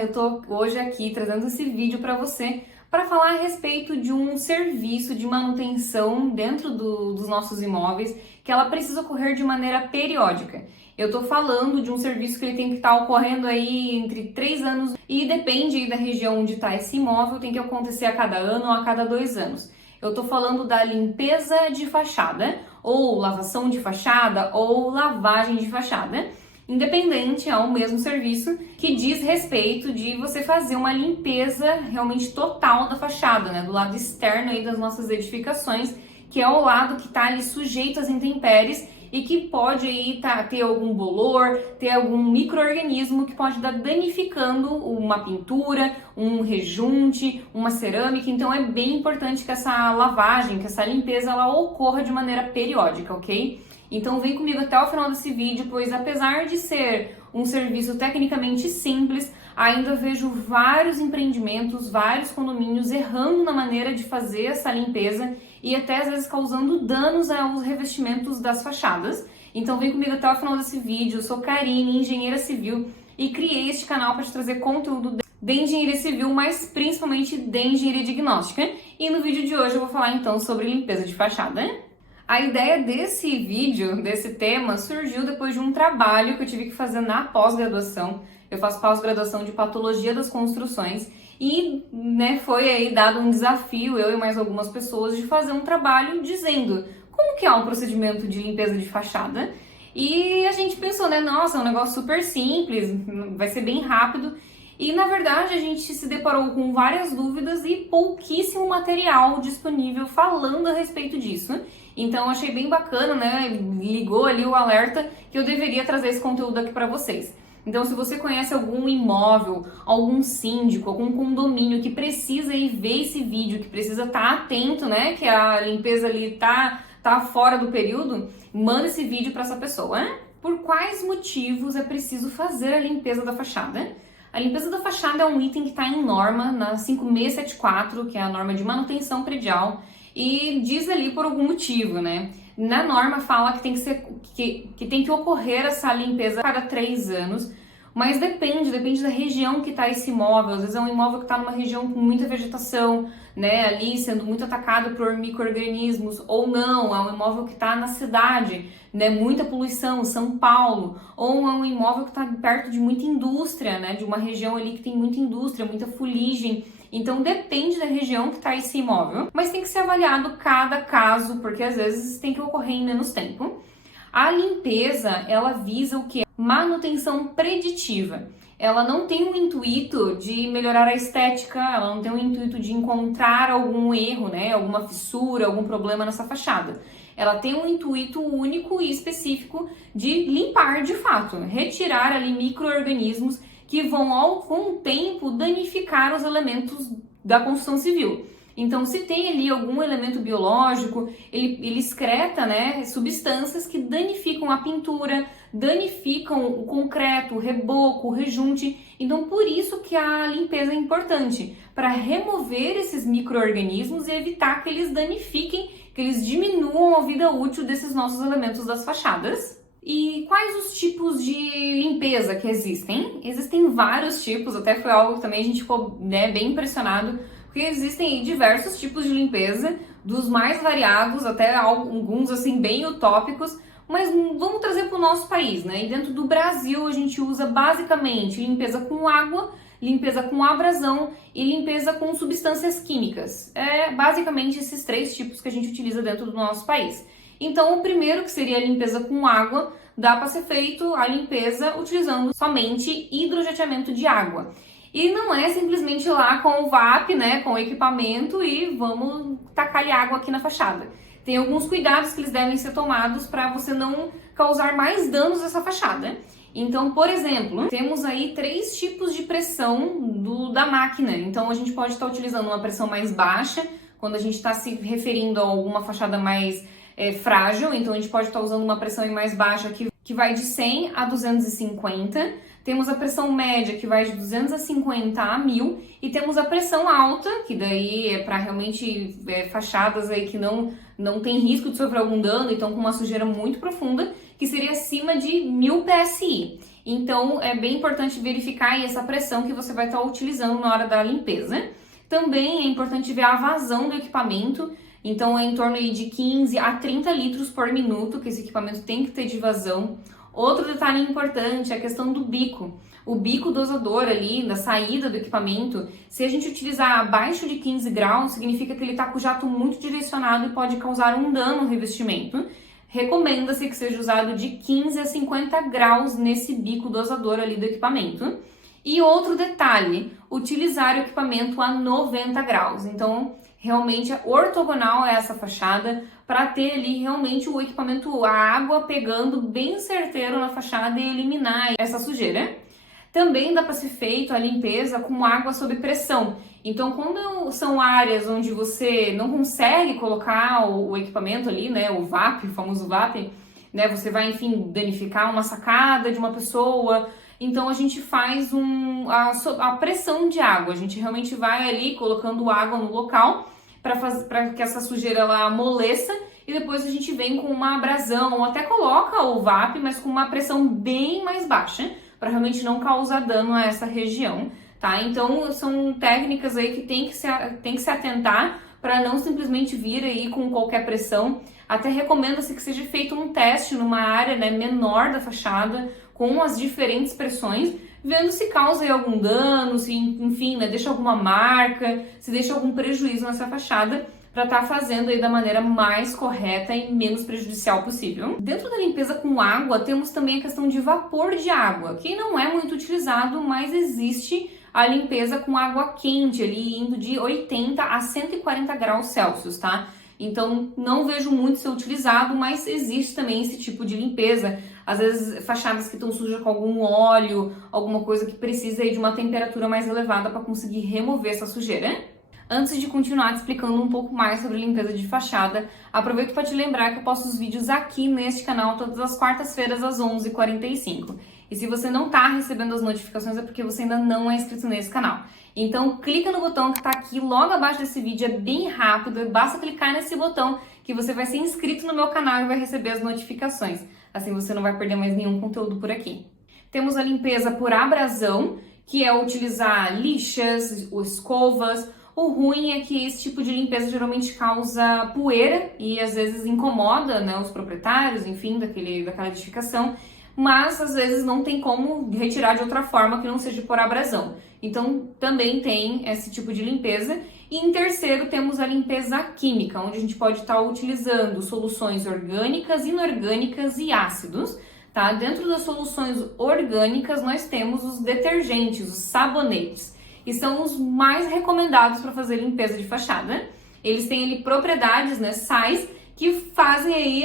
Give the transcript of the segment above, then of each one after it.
eu tô hoje aqui trazendo esse vídeo para você para falar a respeito de um serviço de manutenção dentro dos nossos imóveis que ela precisa ocorrer de maneira periódica. Eu tô falando de um serviço que ele tem que estar ocorrendo aí entre 3 anos e depende aí da região onde está esse imóvel, tem que acontecer a cada ano ou a cada 2 anos. Eu tô falando da limpeza de fachada, ou lavação de fachada, ou lavagem de fachada. Independente, é o mesmo serviço que diz respeito de você fazer uma limpeza realmente total da fachada, né? Do lado externo aí das nossas edificações, que é o lado que está ali sujeito às intempéries e que pode aí ter algum bolor, ter algum micro-organismo que pode estar danificando uma pintura, um rejunte, uma cerâmica. Então é bem importante que essa lavagem, que essa limpeza, ela ocorra de maneira periódica, ok? Então vem comigo até o final desse vídeo, pois apesar de ser um serviço tecnicamente simples, ainda vejo vários empreendimentos, vários condomínios errando na maneira de fazer essa limpeza e até às vezes causando danos aos revestimentos das fachadas. Então vem comigo até o final desse vídeo. Eu sou Karine, engenheira civil, e criei este canal para te trazer conteúdo de engenharia civil, mas principalmente de engenharia diagnóstica. E no vídeo de hoje eu vou falar então sobre limpeza de fachada. A ideia desse vídeo, desse tema, surgiu depois de um trabalho que eu tive que fazer na pós-graduação. Eu faço pós-graduação de patologia das construções e foi aí dado um desafio, eu e mais algumas pessoas, de fazer um trabalho dizendo como que é um procedimento de limpeza de fachada. E a gente pensou, nossa, é um negócio super simples, vai ser bem rápido. E na verdade a gente se deparou com várias dúvidas e pouquíssimo material disponível falando a respeito disso. Então eu achei bem bacana, ligou ali o alerta que eu deveria trazer esse conteúdo aqui para vocês. Então se você conhece algum imóvel, algum síndico, algum condomínio que precisa ir ver esse vídeo, que precisa estar atento, que a limpeza ali tá fora do período, manda esse vídeo para essa pessoa. Por quais motivos é preciso fazer a limpeza da fachada? A limpeza da fachada é um item que está em norma, na 5674, que é a norma de manutenção predial, e diz ali por algum motivo, Na norma fala que tem que ocorrer essa limpeza a cada 3 anos, mas depende da região que está esse imóvel. Às vezes é um imóvel que está numa região com muita vegetação, ali sendo muito atacado por micro-organismos, ou não, é um imóvel que está na cidade, muita poluição, São Paulo, ou é um imóvel que está perto de muita indústria, de uma região ali que tem muita indústria, muita fuligem. Então depende da região que está esse imóvel, mas tem que ser avaliado cada caso, porque às vezes tem que ocorrer em menos tempo. A limpeza, ela visa o quê? Manutenção preditiva. Ela não tem o intuito de melhorar a estética, ela não tem o intuito de encontrar algum erro, alguma fissura, algum problema nessa fachada. Ela tem um intuito único e específico de limpar de fato, retirar ali micro-organismos que vão, com o tempo, danificar os elementos da construção civil. Então, se tem ali algum elemento biológico, ele excreta, substâncias que danificam a pintura, danificam o concreto, o reboco, o rejunte. Então, por isso que a limpeza é importante, para remover esses micro-organismos e evitar que eles danifiquem, que eles diminuam a vida útil desses nossos elementos das fachadas. E quais os tipos de limpeza que existem? Existem vários tipos, até foi algo que também a gente ficou bem impressionado, porque existem diversos tipos de limpeza, dos mais variados até alguns assim bem utópicos, mas vamos trazer para o nosso país, E dentro do Brasil a gente usa basicamente limpeza com água, limpeza com abrasão e limpeza com substâncias químicas. É basicamente esses 3 tipos que a gente utiliza dentro do nosso país. Então, o primeiro, que seria a limpeza com água, dá para ser feito a limpeza utilizando somente hidrojateamento de água. E não é simplesmente ir lá com o VAP, com o equipamento e vamos tacar água aqui na fachada. Tem alguns cuidados que eles devem ser tomados para você não causar mais danos nessa fachada. Então, por exemplo, temos aí 3 tipos de pressão da máquina. Então, a gente pode estar utilizando uma pressão mais baixa, quando a gente está se referindo a alguma fachada mais frágil. Então, a gente pode estar usando uma pressão mais baixa que vai de 100 a 250. Temos a pressão média, que vai de 250 a 1000. E temos a pressão alta, que daí é para realmente fachadas aí que não tem risco de sofrer algum dano, então com uma sujeira muito profunda, que seria acima de 1000 PSI. Então é bem importante verificar aí essa pressão que você vai estar utilizando na hora da limpeza. Também é importante ver a vazão do equipamento, então é em torno aí de 15 a 30 litros por minuto que esse equipamento tem que ter de vazão. Outro detalhe importante é a questão do bico. O bico dosador ali, da saída do equipamento, se a gente utilizar abaixo de 15 graus, significa que ele está com o jato muito direcionado e pode causar um dano no revestimento. Recomenda-se que seja usado de 15 a 50 graus nesse bico dosador ali do equipamento. E outro detalhe, utilizar o equipamento a 90 graus. Então, realmente, ortogonal é essa fachada para ter ali realmente o equipamento, a água pegando bem certeiro na fachada e eliminar essa sujeira. Também dá para ser feito a limpeza com água sob pressão. Então, quando são áreas onde você não consegue colocar o equipamento ali, né, o VAP, o famoso VAP, né, você vai, enfim, danificar uma sacada de uma pessoa. Então, a gente faz a pressão de água. A gente realmente vai ali colocando água no local para que essa sujeira ela amoleça e depois a gente vem com uma abrasão ou até coloca o VAP, mas com uma pressão bem mais baixa, para realmente não causar dano a essa região, tá? Então, são técnicas aí que tem que se atentar para não simplesmente vir aí com qualquer pressão. Até recomenda-se que seja feito um teste numa área, né, menor da fachada, com as diferentes pressões, vendo se causa aí algum dano, se, enfim, né, deixa alguma marca, se deixa algum prejuízo nessa fachada, para estar fazendo aí da maneira mais correta e menos prejudicial possível. Dentro da limpeza com água, temos também a questão de vapor de água, que não é muito utilizado, mas existe a limpeza com água quente, ali indo de 80 a 140 graus Celsius, tá? Então, não vejo muito ser utilizado, mas existe também esse tipo de limpeza. Às vezes, fachadas que estão sujas com algum óleo, alguma coisa que precisa aí de uma temperatura mais elevada para conseguir remover essa sujeira. Antes de continuar te explicando um pouco mais sobre limpeza de fachada, aproveito para te lembrar que eu posto os vídeos aqui neste canal todas as quartas-feiras às 11h45. E se você não está recebendo as notificações é porque você ainda não é inscrito nesse canal. Então clica no botão que está aqui logo abaixo desse vídeo, é bem rápido, basta clicar nesse botão que você vai ser inscrito no meu canal e vai receber as notificações. Assim você não vai perder mais nenhum conteúdo por aqui. Temos a limpeza por abrasão, que é utilizar lixas, escovas. O ruim é que esse tipo de limpeza geralmente causa poeira e às vezes incomoda, né, os proprietários, enfim, daquela edificação, mas às vezes não tem como retirar de outra forma que não seja por abrasão. Então também tem esse tipo de limpeza. E em terceiro temos a limpeza química, onde a gente pode estar utilizando soluções orgânicas, inorgânicas e ácidos. Tá? Dentro das soluções orgânicas nós temos os detergentes, os sabonetes. E são os mais recomendados para fazer limpeza de fachada. Eles têm ali propriedades, né, sais, que fazem aí,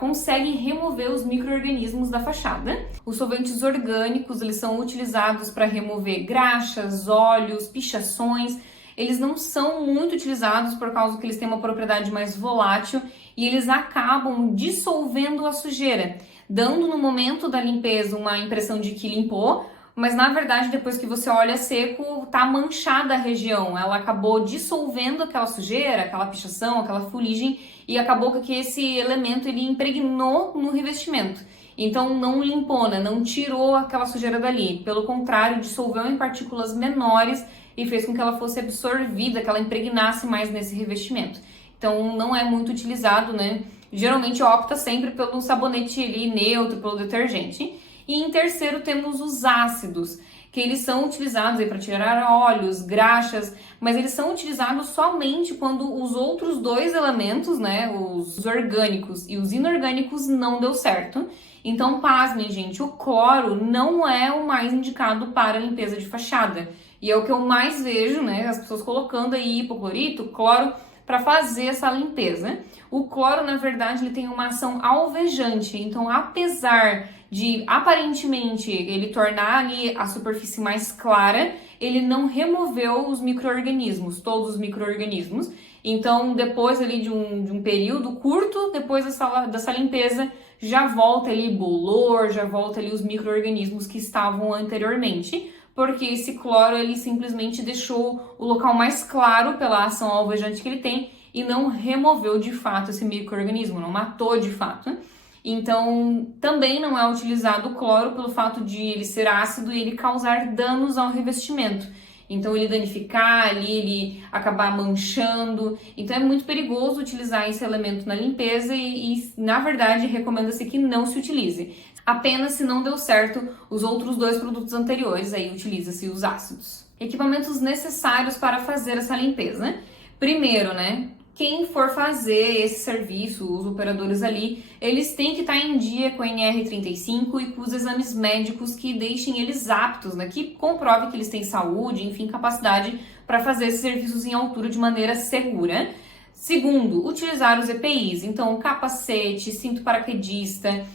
conseguem remover os micro-organismos da fachada. Os solventes orgânicos, eles são utilizados para remover graxas, óleos, pichações. Eles não são muito utilizados por causa que eles têm uma propriedade mais volátil e eles acabam dissolvendo a sujeira, dando no momento da limpeza uma impressão de que limpou, mas na verdade depois que você olha seco, tá manchada a região, ela acabou dissolvendo aquela sujeira, aquela pichação, aquela fuligem e acabou que esse elemento ele impregnou no revestimento. Então não limpou, né? Não tirou aquela sujeira dali, pelo contrário, dissolveu em partículas menores e fez com que ela fosse absorvida, que ela impregnasse mais nesse revestimento. Então não é muito utilizado, né? Geralmente opta sempre pelo sabonete ali neutro, pelo detergente. E em terceiro temos os ácidos, que eles são utilizados para tirar óleos, graxas, mas eles são utilizados somente quando os outros dois elementos, né, os orgânicos e os inorgânicos, não deu certo. Então, pasmem, gente, o cloro não é o mais indicado para a limpeza de fachada. E é o que eu mais vejo, né, as pessoas colocando aí hipoclorito, cloro, para fazer essa limpeza. O cloro, na verdade, ele tem uma ação alvejante, então apesar de aparentemente ele tornar ali a superfície mais clara, ele não removeu os micro-organismos, todos os micro-organismos. Então, depois ali de um período curto, depois dessa limpeza, já volta ali bolor, já volta ali os micro-organismos que estavam anteriormente, porque esse cloro ele simplesmente deixou o local mais claro pela ação alvejante que ele tem e não removeu de fato esse micro-organismo, não matou de fato. Então, também não é utilizado o cloro pelo fato de ele ser ácido e ele causar danos ao revestimento. Então, ele danificar ali, ele acabar manchando. Então, é muito perigoso utilizar esse elemento na limpeza na verdade, recomenda-se que não se utilize. Apenas se não deu certo os outros dois produtos anteriores, aí utiliza-se os ácidos. Equipamentos necessários para fazer essa limpeza. Primeiro, né? Quem for fazer esse serviço, os operadores ali, eles têm que estar em dia com a NR35 e com os exames médicos que deixem eles aptos, né? Que comprove que eles têm saúde, enfim, capacidade para fazer esses serviços em altura de maneira segura. Segundo, utilizar os EPIs, então capacete, cinto paraquedista,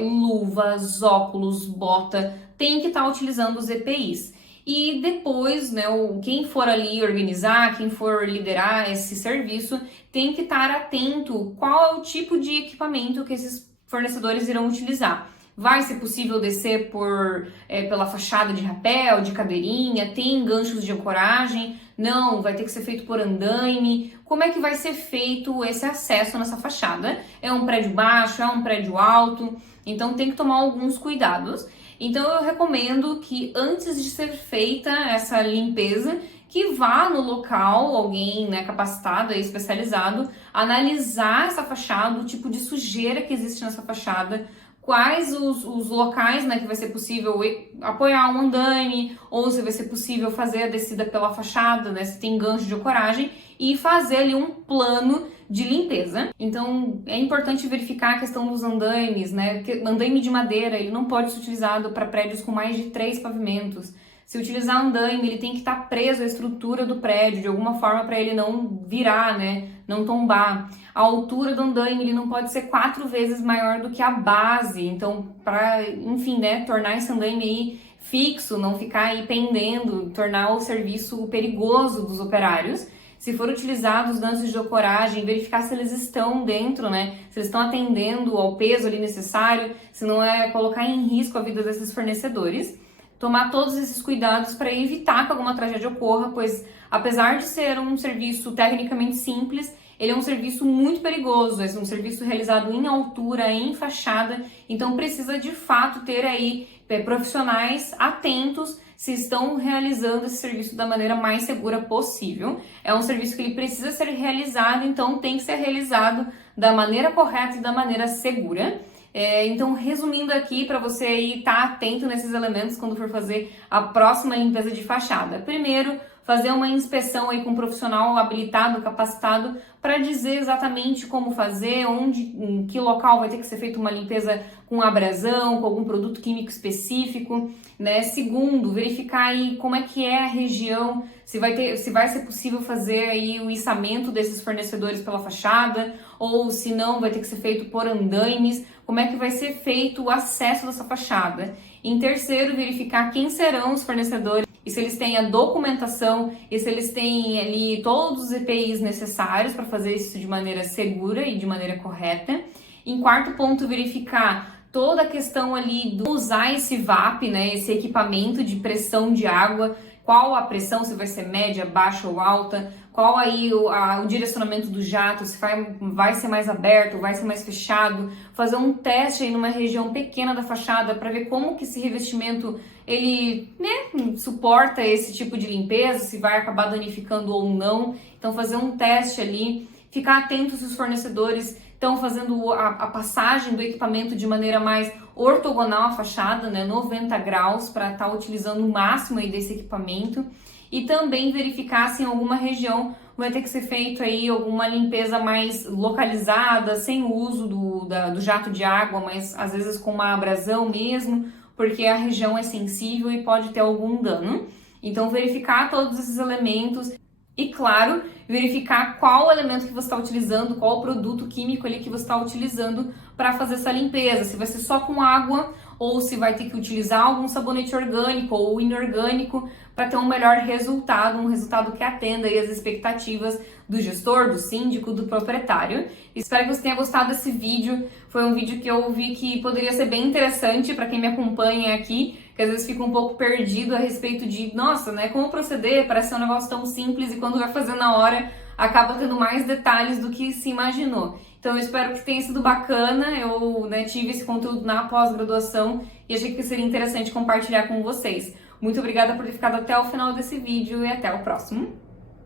luvas, óculos, bota, tem que estar utilizando os EPIs. E depois, né, quem for ali organizar, quem for liderar esse serviço, tem que estar atento qual é o tipo de equipamento que esses fornecedores irão utilizar. Vai ser possível descer pela fachada de rapel, de cadeirinha, tem ganchos de ancoragem? Não, vai ter que ser feito por andaime. Como é que vai ser feito esse acesso nessa fachada? É um prédio baixo, é um prédio alto? Então tem que tomar alguns cuidados. Então eu recomendo que antes de ser feita essa limpeza, que vá no local, alguém, né, capacitado, especializado, analisar essa fachada, o tipo de sujeira que existe nessa fachada, quais os locais, né, que vai ser possível apoiar um andaime, ou se vai ser possível fazer a descida pela fachada, né, se tem gancho de ancoragem, e fazer ali um plano de limpeza. Então é importante verificar a questão dos andaimes, né? Porque andaime de madeira, ele não pode ser utilizado para prédios com mais de 3 pavimentos. Se utilizar andaime, ele tem que estar preso à estrutura do prédio de alguma forma para ele não virar, né? Não tombar. A altura do andaime, ele não pode ser 4 vezes maior do que a base. Então, para, enfim, né, tornar esse andaime aí fixo, não ficar aí pendendo, tornar o serviço perigoso dos operários. Se for utilizados ganchos de ancoragem, verificar se eles estão dentro, né? Se eles estão atendendo ao peso ali necessário, se não é colocar em risco a vida desses fornecedores. Tomar todos esses cuidados para evitar que alguma tragédia ocorra, pois apesar de ser um serviço tecnicamente simples, ele é um serviço muito perigoso, é um serviço realizado em altura, em fachada, então precisa de fato ter aí profissionais atentos se estão realizando esse serviço da maneira mais segura possível. É um serviço que ele precisa ser realizado, então tem que ser realizado da maneira correta e da maneira segura. Então, resumindo aqui, para você estar atento nesses elementos quando for fazer a próxima limpeza de fachada. Primeiro, fazer uma inspeção aí com um profissional habilitado, capacitado, para dizer exatamente como fazer, em que local vai ter que ser feita uma limpeza com abrasão, com algum produto químico específico, né? Segundo, verificar aí como é que é a região, se vai ser possível fazer aí o içamento desses fornecedores pela fachada, ou se não, vai ter que ser feito por andaimes, como é que vai ser feito o acesso dessa fachada. Em terceiro, verificar quem serão os fornecedores e se eles têm a documentação e se eles têm ali todos os EPIs necessários para fazer isso de maneira segura e de maneira correta. Em quarto ponto, verificar toda a questão ali de usar esse VAP, né, esse equipamento de pressão de água, qual a pressão, se vai ser média, baixa ou alta, qual aí o direcionamento do jato, se vai ser mais aberto, vai ser mais fechado, fazer um teste aí numa região pequena da fachada para ver como que esse revestimento ele, né, suporta esse tipo de limpeza, se vai acabar danificando ou não. Então fazer um teste ali, ficar atento se os fornecedores estão fazendo a passagem do equipamento de maneira mais ortogonal à fachada, né, 90 graus, para estar utilizando o máximo aí desse equipamento. E também verificar se em alguma região vai ter que ser feito aí alguma limpeza mais localizada, sem o uso do jato de água, mas às vezes com uma abrasão mesmo, porque a região é sensível e pode ter algum dano. Então verificar todos esses elementos e, claro, verificar qual elemento que você está utilizando, qual o produto químico ali que você está utilizando para fazer essa limpeza, se vai ser só com água ou se vai ter que utilizar algum sabonete orgânico ou inorgânico para ter um melhor resultado, um resultado que atenda aí as expectativas do gestor, do síndico, do proprietário. Espero que você tenha gostado desse vídeo. Foi um vídeo que eu vi que poderia ser bem interessante para quem me acompanha aqui, que às vezes fica um pouco perdido a respeito de, nossa, né, como proceder? Parece ser um negócio tão simples e quando vai fazer na hora acaba tendo mais detalhes do que se imaginou. Então eu espero que tenha sido bacana, eu tive esse conteúdo na pós-graduação e achei que seria interessante compartilhar com vocês. Muito obrigada por ter ficado até o final desse vídeo e até o próximo.